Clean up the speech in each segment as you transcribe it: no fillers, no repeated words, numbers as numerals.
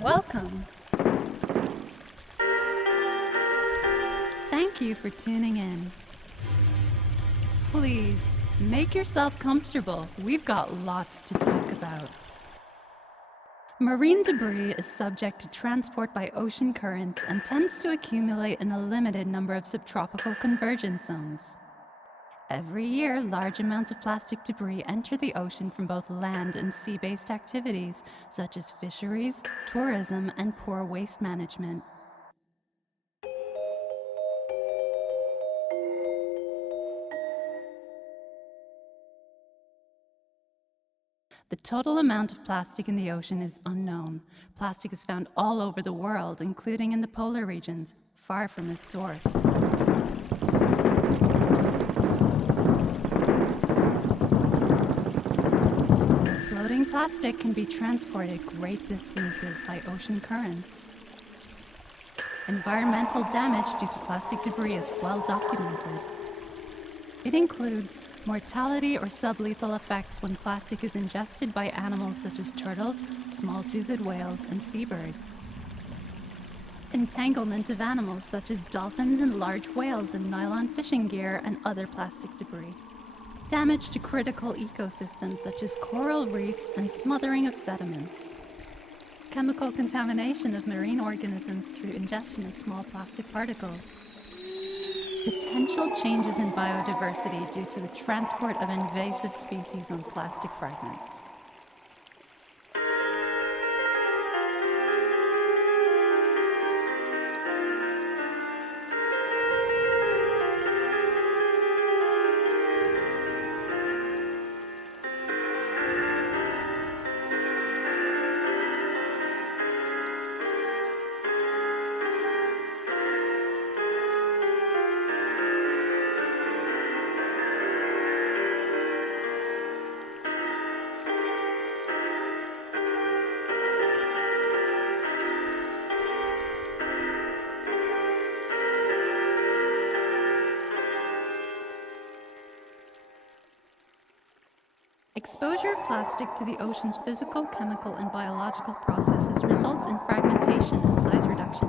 Welcome. Thank you for tuning in. Please, make yourself comfortable. We've got lots to talk about. Marine debris is subject to transport by ocean currents and tends to accumulate in a limited number of subtropical convergence zones. Every year, large amounts of plastic debris enter the ocean from both land and sea-based activities, such as fisheries, tourism, and poor waste management. The total amount of plastic in the ocean is unknown. Plastic is found all over the world, including in the polar regions, far from its source. Floating plastic can be transported great distances by ocean currents. Environmental damage due to plastic debris is well documented. It includes mortality or sublethal effects when plastic is ingested by animals such as turtles, small-toothed whales, and seabirds. Entanglement of animals such as dolphins and large whales in nylon fishing gear and other plastic debris. Damage to critical ecosystems such as coral reefs and smothering of sediments. Chemical contamination of marine organisms through ingestion of small plastic particles. Potential changes in biodiversity due to the transport of invasive species on plastic fragments. Exposure of plastic to the ocean's physical, chemical, and biological processes results in fragmentation and size reduction.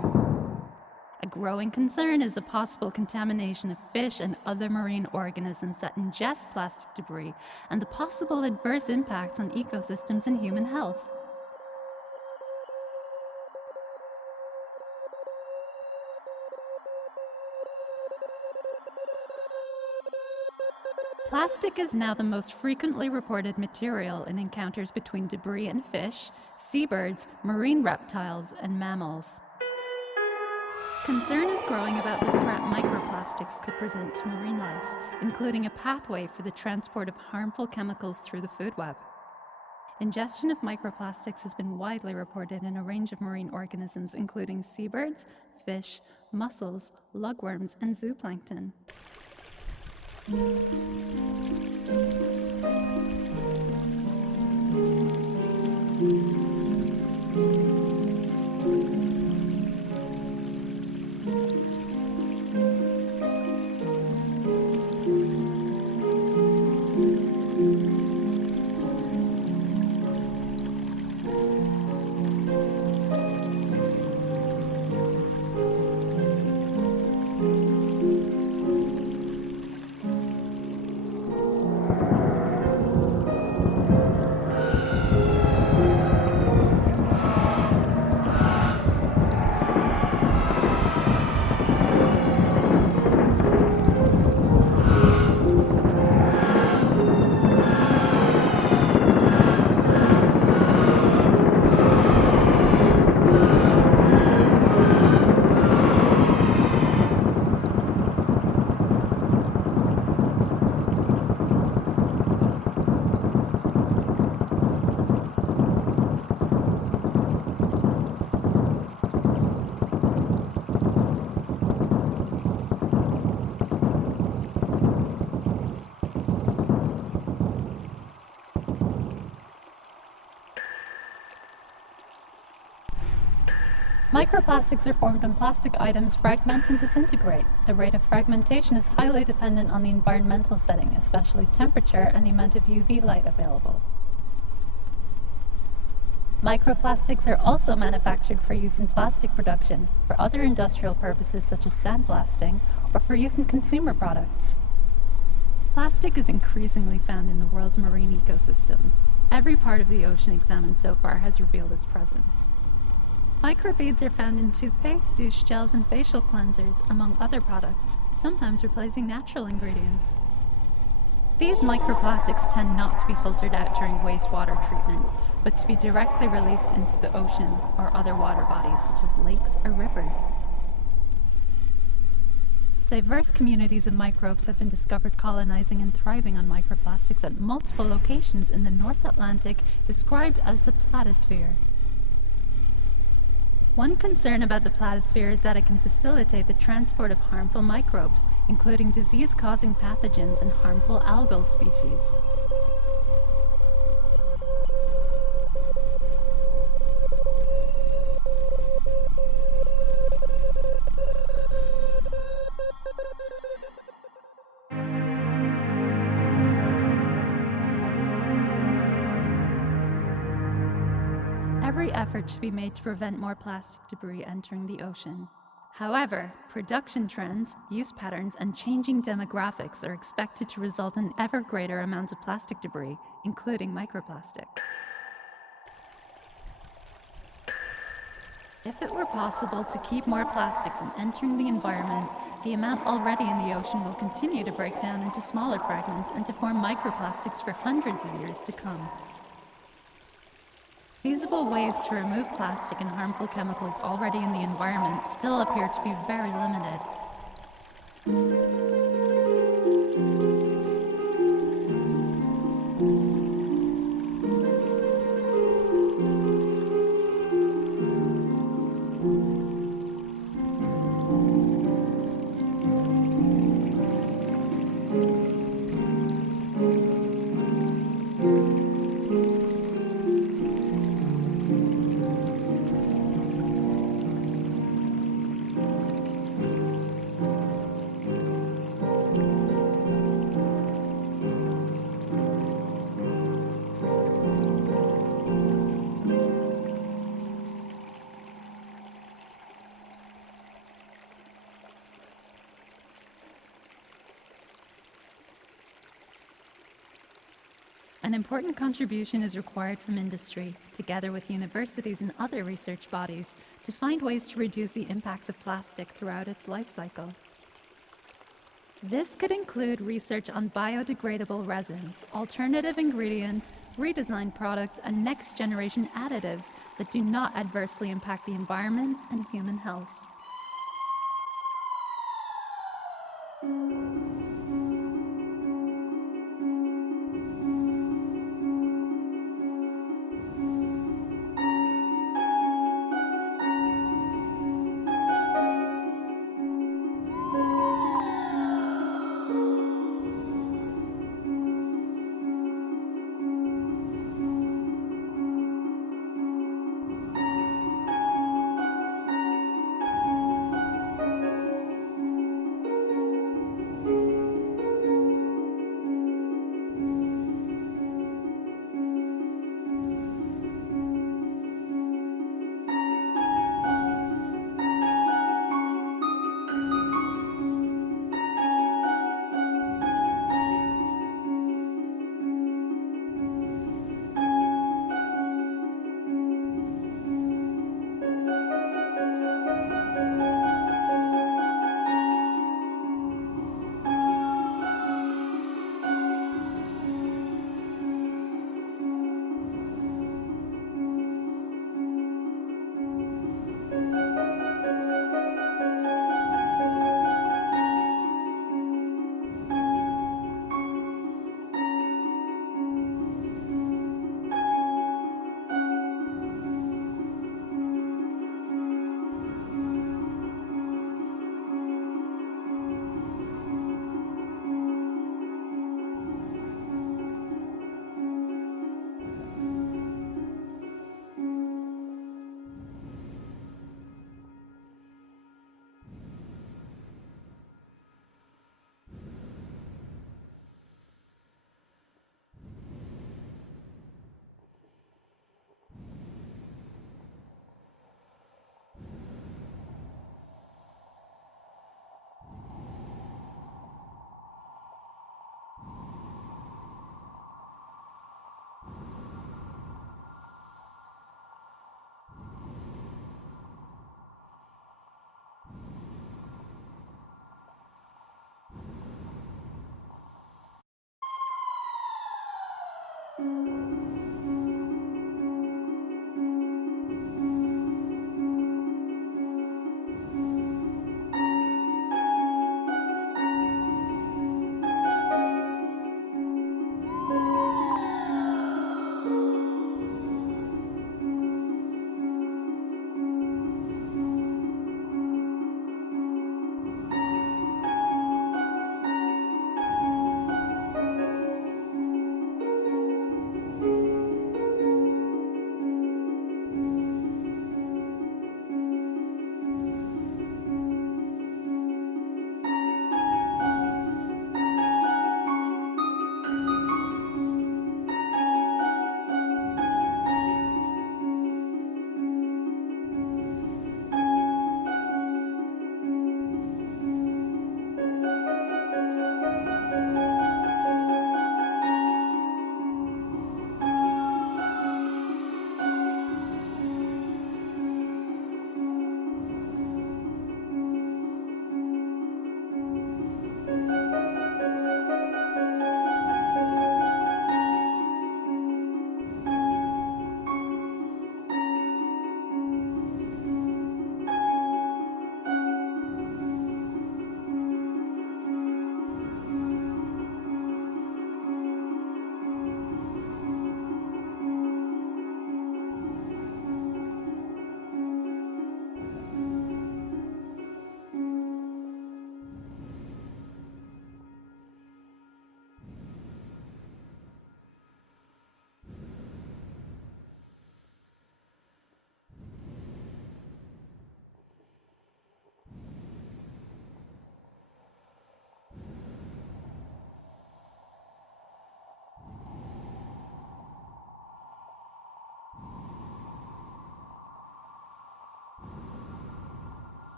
A growing concern is the possible contamination of fish and other marine organisms that ingest plastic debris and the possible adverse impacts on ecosystems and human health. Plastic is now the most frequently reported material in encounters between debris and fish, seabirds, marine reptiles, and mammals. Concern is growing about the threat microplastics could present to marine life, including a pathway for the transport of harmful chemicals through the food web. Ingestion of microplastics has been widely reported in a range of marine organisms, including seabirds, fish, mussels, lugworms, and zooplankton. Microplastics are formed when plastic items fragment and disintegrate. The rate of fragmentation is highly dependent on the environmental setting, especially temperature and the amount of UV light available. Microplastics are also manufactured for use in plastic production, for other industrial purposes such as sandblasting, or for use in consumer products. Plastic is increasingly found in the world's marine ecosystems. Every part of the ocean examined so far has revealed its presence. Microbeads are found in toothpaste, douche gels, and facial cleansers, among other products, sometimes replacing natural ingredients. These microplastics tend not to be filtered out during wastewater treatment, but to be directly released into the ocean or other water bodies such as lakes or rivers. Diverse communities of microbes have been discovered colonizing and thriving on microplastics at multiple locations in the North Atlantic, described as the platysphere. One concern about the platysphere is that it can facilitate the transport of harmful microbes, including disease-causing pathogens and harmful algal species. Every effort should be made to prevent more plastic debris entering the ocean. However, production trends, use patterns, and changing demographics are expected to result in ever greater amounts of plastic debris, including microplastics. If it were possible to keep more plastic from entering the environment, the amount already in the ocean will continue to break down into smaller fragments and to form microplastics for hundreds of years to come. Feasible ways to remove plastic and harmful chemicals already in the environment still appear to be very limited. An important contribution is required from industry, together with universities and other research bodies, to find ways to reduce the impacts of plastic throughout its life cycle. This could include research on biodegradable resins, alternative ingredients, redesigned products, and next-generation additives that do not adversely impact the environment and human health.